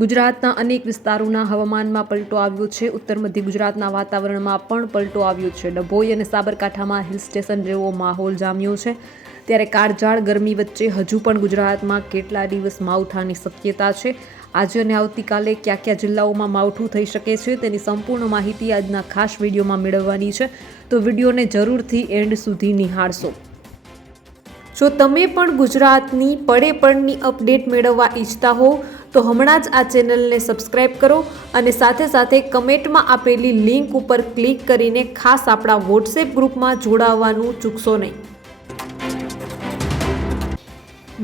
ગુજરાતના અનેક વિસ્તારોના હવામાનમાં પલટો આવ્યો છે. ઉત્તર મધ્ય ગુજરાતના વાતાવરણમાં પણ પલટો આવ્યો છે. ડભોઈ અને સાબરકાંઠામાં હિલ સ્ટેશન જેવો માહોલ જામ્યો છે. ત્યારે કાળઝાળ ગરમી વચ્ચે હજુ પણ ગુજરાતમાં કેટલા દિવસ માવઠાની શક્યતા છે? આજે અને આવતીકાલે કયા કયા જિલ્લાઓમાં માવઠું થઈ શકે છે? તેની સંપૂર્ણ માહિતી આજના ખાસ વિડીયોમાં મેળવવાની છે. તો વિડીયોને જરૂરથી એન્ડ સુધી નિહાળશો. જો તમે પણ ગુજરાતની પડે પડની અપડેટ મેળવવા ઈચ્છતા હો તો હમણાં જ આ ચેનલને સબસ્ક્રાઇબ કરો અને સાથે સાથે કમેન્ટમાં આપેલી લિંક ઉપર ક્લિક કરીને ખાસ આપણા વોટ્સએપ ગ્રુપમાં જોડાવવાનું ચૂકશો નહીં.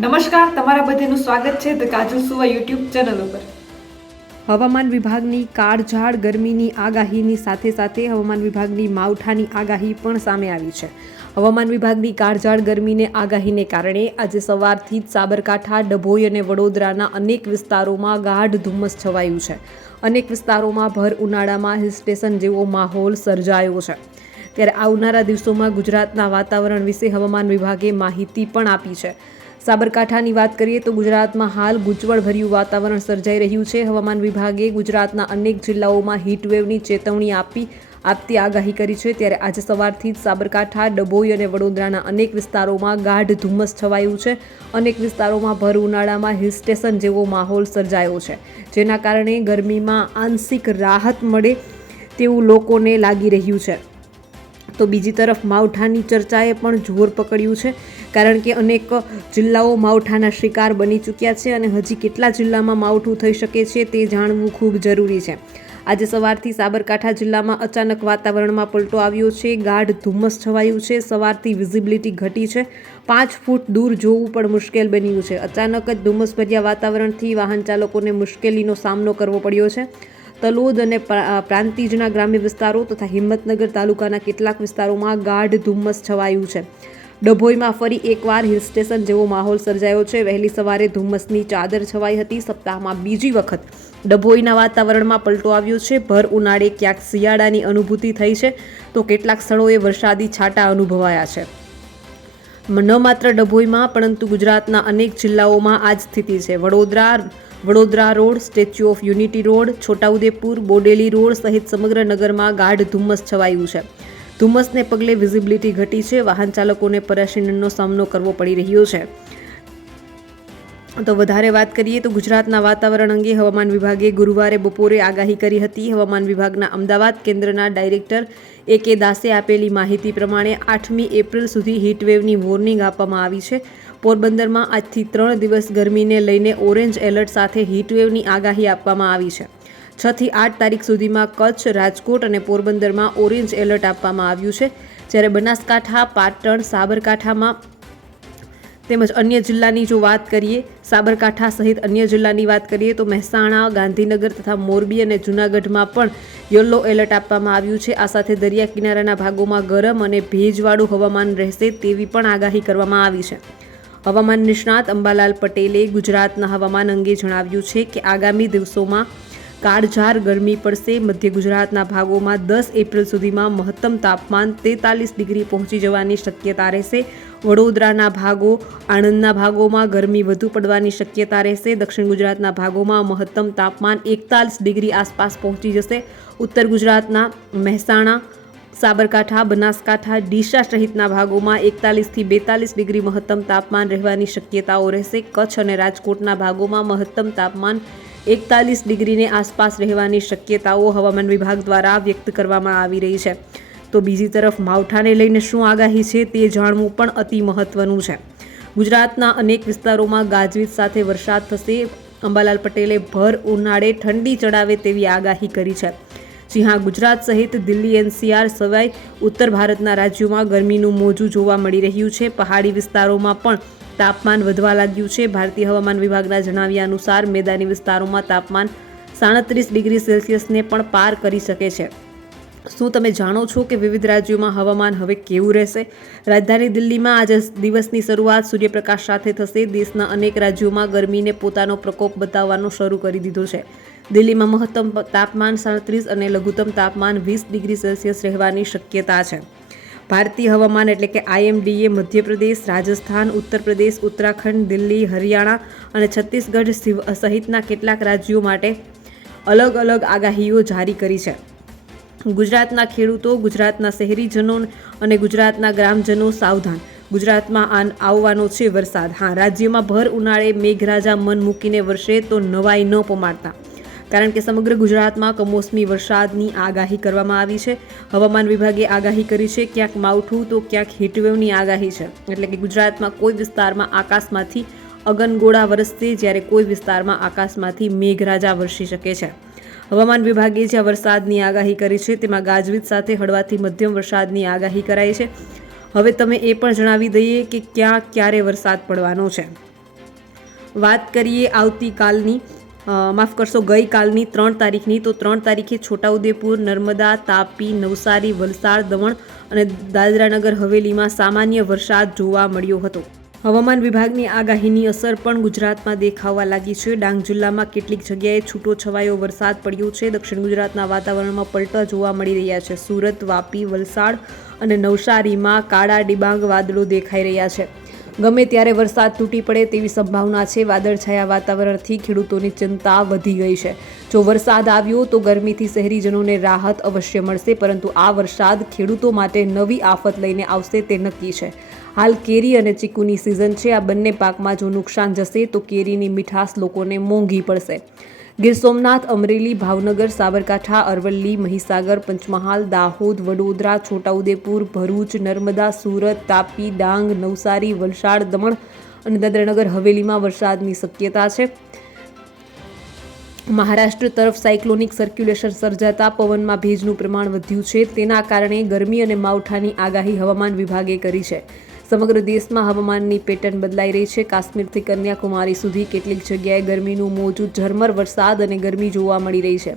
નમસ્કાર તમારા બધાનું સ્વાગત છે ધ કાજલ સુવા યુટ્યુબ ચેનલ ઉપર. હવામાન વિભાગની કાળઝાળ ગરમીની આગાહીની સાથે સાથે હવામાન વિભાગની માવઠાની આગાહી પણ સામે આવી છે. હવામાન વિભાગની કાળઝાળ ગરમીને આગાહીને કારણે આજે સવારથી જ સાબરકાંઠા, ડભોઈ અને વડોદરાના અનેક વિસ્તારોમાં ગાઢ ધુમ્મસ છવાયું છે. અનેક વિસ્તારોમાં ભર ઉનાળામાં હિલ સ્ટેશન જેવો માહોલ સર્જાયો છે. ત્યારે આવનારા દિવસોમાં ગુજરાતના વાતાવરણ વિશે હવામાન વિભાગે માહિતી પણ આપી છે. સાબરકાંઠાની વાત કરીએ તો ગુજરાતમાં હાલ ગૂંચવણભર્યું વાતાવરણ સર્જાઈ રહ્યું છે. હવામાન વિભાગે ગુજરાતના અનેક જિલ્લાઓમાં હીટવેવની ચેતવણી આપી આપતી આગાહી કરી છે. ત્યારે આજે સવારથી જ સાબરકાંઠા, ડભોઈ અને વડોદરાના અનેક વિસ્તારોમાં ગાઢ ધુમ્મસ છવાયું છે. અનેક વિસ્તારોમાં ભર ઉનાળામાં હિલ સ્ટેશન જેવો માહોલ સર્જાયો છે, જેના કારણે ગરમીમાં આંશિક રાહત મળે તેવું લોકોને લાગી રહ્યું છે. તો બીજી તરફ માવઠાની ચર્ચાએ પણ જોર પકડ્યું છે, કારણ કે અનેક જિલ્લાઓ માવઠાના શિકાર બની ચૂક્યા છે અને હજી કેટલા જિલ્લામાં માવઠું થઈ શકે છે તે જાણવું ખૂબ જરૂરી છે. આજે સવારથી સાબરકાંઠા જિલ્લામાં અચાનક વાતાવરણમાં પલટો આવ્યો છે. ગાઢ ધુમ્મસ છવાયું છે. સવારથી વિઝિબિલિટી ઘટી છે. પાંચ ફૂટ દૂર જોવું પણ મુશ્કેલ બન્યું છે. અચાનક જ ધુમ્મસભર્યા વાતાવરણથી વાહન ચાલકોને મુશ્કેલીનો સામનો કરવો પડ્યો છે. તલોદ અને પ્રાંતિજના ગ્રામ્ય વિસ્તારો તથા હિંમતનગર તાલુકાના કેટલાક વિસ્તારોમાં ગાઢ ધુમ્મસ છવાયું છે. ડભોઈમાં ફરી એકવાર હિલ સ્ટેશન જેવો માહોલ સર્જાયો છે. વહેલી સવારે ધુમ્મસની ચાદર છવાઈ હતી. સપ્તાહમાં બીજી વખત ડભોઈના વાતાવરણમાં પલટો આવ્યો છે. ભર ઉનાળે ક્યાંક શિયાળાની અનુભૂતિ થઈ છે. તો કેટલાક સ્થળોએ વરસાદી છાંટા અનુભવાયા છે. ન માત્ર ડભોઈમાં, પરંતુ ગુજરાતના અનેક જિલ્લાઓમાં આ જ સ્થિતિ છે. Vadodara Vadodara road, statue of unity road, Chhotaudepur, Bodeli road સહિત સમગ્ર નગરમાં ગાઢ ધુમ્મસ છવાયું છે. ધુમ્મસને પગલે વિઝિબિલિટી ઘટી છે. વાહન ચાલકોને પરેશાનીનો સામનો કરવો પડી રહ્યો છે. તો વધારે વાત કરીએ તો ગુજરાતના વાતાવરણ અંગે હવામાન વિભાગે ગુરુવારે બપોરે આગાહી કરી હતી. હવામાન વિભાગના અમદાવાદ કેન્દ્રના ડાયરેક્ટર એ કે દાસે આપેલી માહિતી પ્રમાણે આઠમી એપ્રિલ સુધી હીટવેવની વોર્નિંગ આપવામાં આવી છે. પોરબંદરમાં આજથી ત્રણ દિવસ ગરમીને લઈને ઓરેન્જ એલર્ટ સાથે હીટવેવની આગાહી આપવામાં આવી છે. છ થી આઠ તારીખ સુધીમાં કચ્છ, રાજકોટ અને પોરબંદરમાં ઓરેન્જ એલર્ટ આપવામાં આવ્યું છે. જ્યારે બનાસકાંઠા, પાટણ, સાબરકાંઠામાં તેમજ અન્ય જિલ્લાની જો વાત કરીએ, સાબરકાંઠા સહિત અન્ય જિલ્લાની વાત કરીએ તો મહેસાણા, ગાંધીનગર તથા મોરબી અને જૂનાગઢમાં પણ યલો એલર્ટ આપવામાં આવ્યું છે. આ સાથે દરિયા કિનારાના ભાગોમાં ગરમ અને ભેજવાળું હવામાન રહેશે તેવી પણ આગાહી કરવામાં આવી છે. હવામાન નિષ્ણાત અંબાલાલ પટેલે ગુજરાતના હવામાન અંગે જણાવ્યું છે કે આગામી દિવસોમાં કાળઝાળ ગરમી પડશે. મધ્ય ગુજરાતના ભાગોમાં દસ એપ્રિલ સુધીમાં મહત્તમ તાપમાન તેતાલીસ ડિગ્રી પહોંચી જવાની શક્યતા રહેશે. વડોદરાના ભાગો, આણંદના ભાગોમાં ગરમી વધુ પડવાની શક્યતા રહેશે. દક્ષિણ ગુજરાતના ભાગોમાં મહત્તમ તાપમાન એકતાલીસ ડિગ્રી આસપાસ પહોંચી જશે. ઉત્તર ગુજરાતના મહેસાણા, સાબરકાંઠા, બનાસકાંઠા, ડીસા સહિતના ભાગોમાં એકતાલીસથી બેતાલીસ ડિગ્રી મહત્તમ તાપમાન રહેવાની શક્યતાઓ રહેશે. કચ્છ અને રાજકોટના ભાગોમાં મહત્તમ તાપમાન એકતાલીસ ડિગ્રીને આસપાસ રહેવાની શક્યતાઓ હવામાન વિભાગ દ્વારા વ્યક્ત કરવામાં આવી રહી છે. તો બીજી તરફ માવઠાને લઈને શું આગાહી છે તે જાણવું પણ અતિ મહત્વનું છે. ગુજરાતના અનેક વિસ્તારોમાં ગાજવીજ સાથે વરસાદ થશે. અંબાલાલ પટેલે ભર ઉનાળે ઠંડી ચડાવે તેવી આગાહી કરી છે. જી હા, ગુજરાત સહિત દિલ્હી, એનસીઆર સિવાય ઉત્તર ભારતના રાજ્યોમાં ગરમીનું મોજું જોવા મળી રહ્યું છે. પહાડી વિસ્તારોમાં પણ તાપમાન વધવા લાગ્યું છે. ભારતીય હવામાન વિભાગના જણાવ્યા અનુસાર મેદાની વિસ્તારોમાં તાપમાન સાડત્રીસ ડિગ્રી સેલ્સિયસને પણ પાર કરી શકે છે. શું તમે જાણો છો કે વિવિધ રાજ્યોમાં હવામાન હવે કેવું રહેશે? રાજધાની દિલ્હીમાં આજે દિવસની શરૂઆત સૂર્યપ્રકાશ સાથે થશે. દેશના અનેક રાજ્યોમાં ગરમીને પોતાનો પ્રકોપ બતાવવાનો શરૂ કરી દીધો છે. દિલ્હીમાં મહત્તમ તાપમાન સાડત્રીસ અને લઘુત્તમ તાપમાન વીસ ડિગ્રી સેલ્સિયસ રહેવાની શક્યતા છે. ભારતીય હવામાન એટલે કે આઈએમડીએ, મધ્યપ્રદેશ, રાજસ્થાન ઉત્તર પ્રદેશ ઉત્તરાખંડ, દિલ્હી, હરિયાણા અને છત્તીસગઢ સહિતના કેટલાક રાજ્યો માટે અલગ અલગ આગાહીઓ જારી કરી છે. ગુજરાતના ખેડૂતો, ગુજરાતના શહેરીજનો અને ગુજરાતના ગ્રામજનો સાવધાન. ગુજરાતમાં આવવાનો છે વરસાદ. હા, રાજ્યમાં ભર ઉનાળે મેઘરાજા મન મૂકીને વરસે તો નવાઈ ન પમાડતા. કારણ કે સમગ્ર ગુજરાતમાં કમોસમી વરસાદની આગાહી કરવામાં આવી છે. હવામાન વિભાગે આગાહી કરી છે ક્યાંક માવઠું, તો ક્યાંક હીટવેવની આગાહી છે. એટલે કે ગુજરાતમાં કોઈ વિસ્તારમાં આકાશમાંથી અગનગોળા વરસશે જ્યારે કોઈ વિસ્તારમાં આકાશમાંથી મેઘરાજા વરસી શકે છે. હવામાન વિભાગે જ્યાં વરસાદની આગાહી કરી છે તેમાં ગાજવીજ સાથે હળવાથી મધ્યમ વરસાદની આગાહી કરાઈ છે. હવે તમે એ પણ જણાવી દઈએ કે ક્યાં ક્યારે વરસાદ પડવાનો છે. વાત કરીએ આવતીકાલની માફ કરશો, ગઈકાલની ત્રણ તારીખની, તો ત્રણ તારીખે છોટાઉદેપુર, નર્મદા, તાપી, નવસારી, વલસાડ, દમણ અને દાદરાનગર હવેલીમાં સામાન્ય વરસાદ જોવા મળ્યો હતો. હવામાન વિભાગની આગાહીની અસર પણ ગુજરાતમાં દેખાવા લાગી છે. ડાંગ જિલ્લામાં કેટલીક જગ્યાએ છૂટો છવાયો વરસાદ પડ્યો છે. દક્ષિણ ગુજરાતના વાતાવરણમાં પલટા જોવા મળી રહ્યા છે. સુરત, વાપી, વલસાડ અને નવસારીમાં કાળા ડિબાંગ વાદળો દેખાઈ રહ્યા છે. ગમે ત્યારે વરસાદ તૂટી પડે તેવી સંભાવના છે. વાદળછાયા વાતાવરણથી ખેડૂતોની ચિંતા વધી ગઈ છે. જો વરસાદ આવ્યો તો ગરમીથી શહેરીજનોને રાહત અવશ્ય મળશે, પરંતુ આ વરસાદ ખેડૂતો માટે નવી આફત લઈને આવશે તે નક્કી છે. હાલ કેરી અને ચીકુની સિઝન છે. આ બંને પાકમાં જો નુકસાન જશે તો કેરીની મીઠાશ લોકોને મોંઘી પડશે. ગીર સોમનાથ, અમરેલી, ભાવનગર, સાબરકાંઠા, અરવલ્લી, મહીસાગર, પંચમહાલ, દાહોદ, વડોદરા, છોટાઉદેપુર, ભરૂચ, નર્મદા, સુરત, તાપી, ડાંગ, નવસારી, વલસાડ, દમણ અને દાદરાનગર હવેલીમાં વરસાદની શક્યતા છે. મહારાષ્ટ્ર તરફ સાયક્લોનિક સર્ક્યુલેશન સર્જાતા પવનમાં ભેજનું પ્રમાણ વધ્યું છે. તેના કારણે ગરમી અને માવઠાની આગાહી હવામાન વિભાગે કરી છે. સમગ્ર દેશમાં હવામાનની પેટર્ન બદલાઈ રહી છે. કાશ્મીરથી કન્યાકુમારી સુધી કેટલીક જગ્યાએ ગરમીનું મોજું ઝરમર વરસાદ અને ગરમી જોવા મળી રહી છે.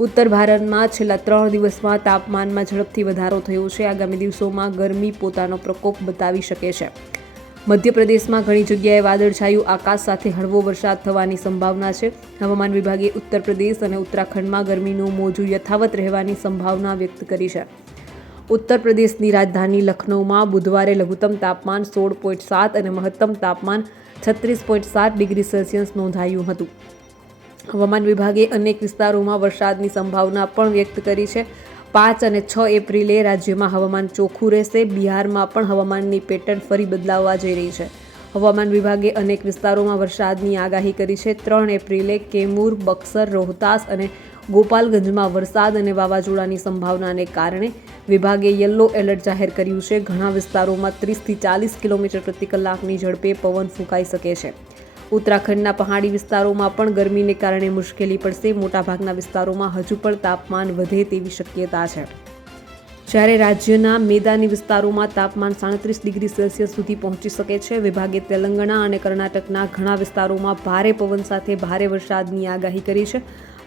ઉત્તર ભારતમાં છેલ્લા ત્રણ દિવસમાં તાપમાનમાં ઝડપથી વધારો થયો છે. આગામી દિવસોમાં ગરમી પોતાનો પ્રકોપ બતાવી શકે છે. મધ્યપ્રદેશમાં ઘણી જગ્યાએ વાદળછાયું આકાશ સાથે હળવો વરસાદ થવાની સંભાવના છે. હવામાન વિભાગે ઉત્તર પ્રદેશ અને ઉત્તરાખંડમાં ગરમીનું મોજું યથાવત રહેવાની સંભાવના વ્યક્ત કરી છે. ઉત્તર પ્રદેશની રાજધાની લખનૌમાં બુધવારે લઘુત્તમ તાપમાન સોળ પોઈન્ટ સાત અને મહત્તમ તાપમાન છત્રીસ પોઈન્ટ સાત ડિગ્રી સેલ્સિયસ નોંધાયું હતું. હવામાન વિભાગે અનેક વિસ્તારોમાં વરસાદની સંભાવના પણ વ્યક્ત કરી છે. પાંચ અને છ એપ્રિલે રાજ્યમાં હવામાન ચોખ્ખું રહેશે. બિહારમાં પણ હવામાનની પેટર્ન ફરી બદલાવવા જઈ રહી છે. હવામાન વિભાગે અનેક વિસ્તારોમાં વરસાદની આગાહી કરી છે. ત્રણ એપ્રિલે કેમૂર, બક્સર, રોહતાસ અને ગોપાલગંજમાં વરસાદ અને વાવાઝોડાની સંભાવનાને કારણે વિભાગે યલો એલર્ટ જાહેર કર્યું છે. ઘણા વિસ્તારોમાં ત્રીસથી ચાલીસ કિલોમીટર પ્રતિ કલાકની ઝડપે પવન ફૂંકાઈ શકે છે. ઉત્તરાખંડના પહાડી વિસ્તારોમાં પણ ગરમીને કારણે મુશ્કેલી પડશે. મોટાભાગના વિસ્તારોમાં હજુ પણ તાપમાન વધે તેવી શક્યતા છે. જ્યારે રાજ્યના મેદાની વિસ્તારોમાં તાપમાન સાડત્રીસ ડિગ્રી સેલ્સિયસ સુધી પહોંચી શકે છે, વિભાગે તેલંગણા અને કર્ણાટકના ઘણા વિસ્તારોમાં ભારે પવન સાથે ભારે વરસાદની આગાહી કરી છે.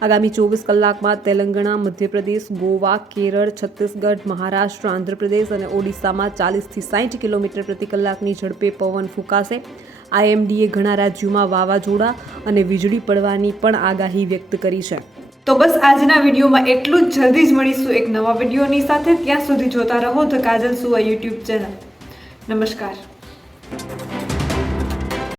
આગામી ચોવીસ કલાકમાં તેલંગણા, મધ્યપ્રદેશ, ગોવા, કેરળ, છત્તીસગઢ, મહારાષ્ટ્ર, આંધ્રપ્રદેશ અને ઓડિશામાં ચાલીસથી સાઠ કિલોમીટર પ્રતિ કલાકની ઝડપે પવન ફૂંકાશે. આઈએમડીએ ઘણા રાજ્યોમાં વાવાઝોડા અને વીજળી પડવાની પણ આગાહી વ્યક્ત કરી છે. તો બસ આજના વિડીયોમાં એટલું જ. જલ્દી જ મળીશું એક નવા વિડીયોની સાથે. ત્યાં સુધી જોતા રહો ધ કાજલ સુવા યુટ્યુબ ચેનલ. નમસ્કાર.